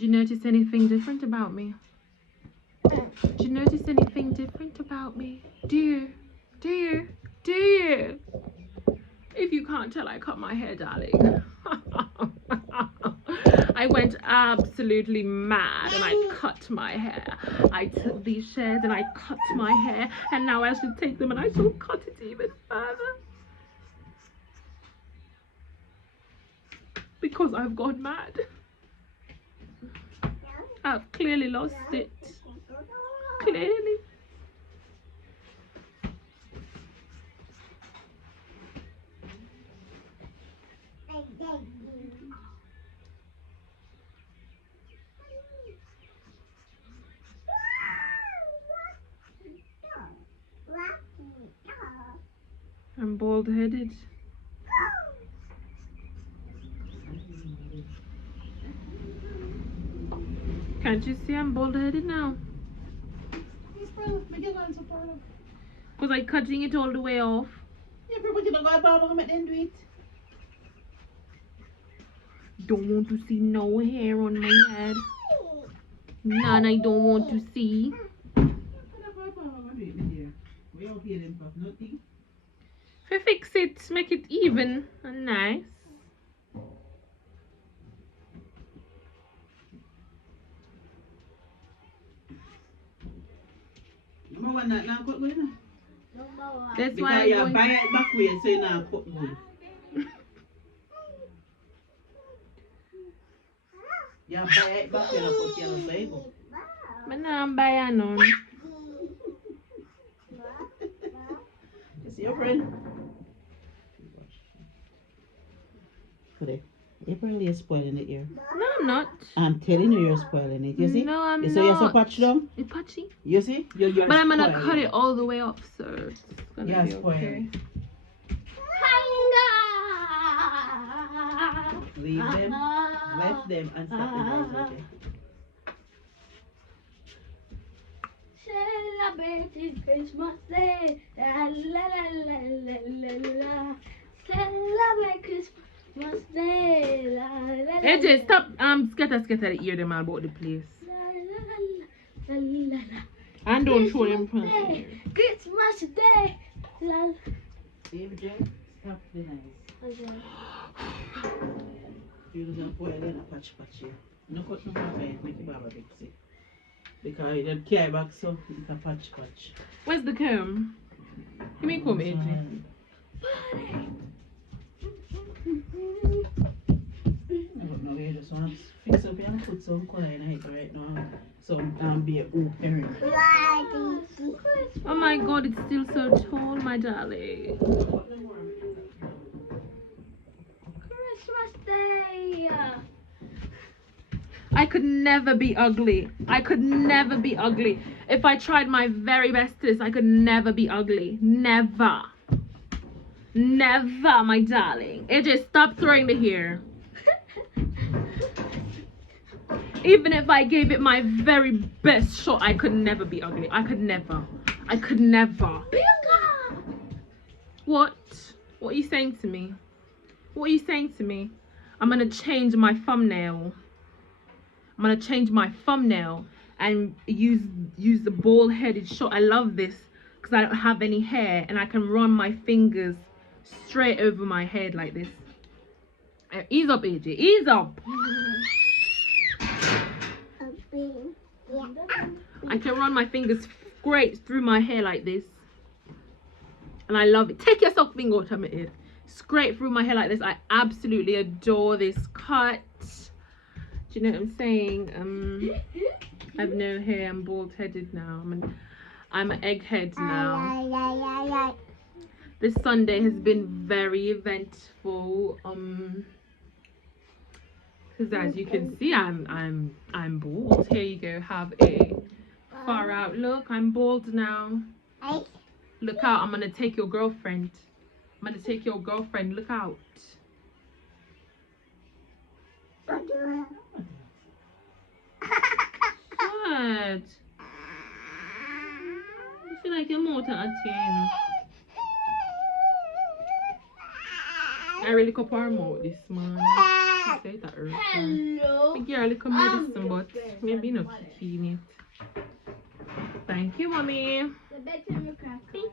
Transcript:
Do you notice anything different about me? Do you notice anything different about me? Do you? Do you? Do you? If you can't tell, I cut my hair, darling. I went absolutely mad and I cut my hair. I took these shares and I cut my hair, and now I should take them and I shall cut it even further. Because I've gone mad. I've clearly lost it. Clearly. I'm bald-headed. Can't you see I'm bald-headed now? Was I cutting it all the way off? Don't want to see no hair on my head. None I don't want to see. If I fix it, make it even and nice. That's why I'm going. Buy it back way, so you now cut good. Yeah, buy it back way, cut yellow so you go. But now I'm buying none. You see your friend? Today. April, you're spoiling it here. No, I'm not. I'm telling you, you're spoiling it. You see? No, I'm not. So you're so patched down? It's patchy. You see? You're but I'm gonna cut it all the way off, so it's gonna be okay. Leave them, left them, and start the noise. Celebrate Christmas Day. La la la la la la la. Celebrate Christmas Day. La la la. AJ, stop scatter the ear them all about the place. La la la la la. And don't show them Christmas Day. Christmas Day. La. AJ, stop the noise. You don't put it in a patch here. No cut no more make it Baba fix it. Because you don't carry back so it's a patch. Where's the comb? Give me a comb, AJ. I don't know, you just want to fix up and put some color in it right now. Some be a hoop earring. Oh my god, it's still so tall, my darling. Christmas Day. I could never be ugly. I could never be ugly. If I tried my very bestest, I could never be ugly. Never. Never, my darling. AJ, stop throwing the hair. Even if I gave it my very best shot, I could never be ugly. I could never. I could never. What? What are you saying to me? What are you saying to me? I'm gonna change my thumbnail. I'm gonna change my thumbnail and use the bald-headed shot. I love this because I don't have any hair and I can run my fingers straight over my head like this. Ease up, AJ. Ease up. I can run my fingers straight through my hair like this. And I love it. Take yourself finger out of my head. Straight through my hair like this. I absolutely adore this cut. Do you know what I'm saying? I have no hair. I'm bald-headed now. I'm an egghead now. This Sunday has been very eventful. Because as you can see, I'm bald. Here you go. Have a far out look. I'm bald now. Look out! I'm gonna take your girlfriend. I'm gonna take your girlfriend. Look out! What? I feel like you're more to attend. I really cup her mouth this man. I say that earlier. Hello. I give her a little medicine, but maybe not keen it. Thank you, mommy. The bedtime cracker.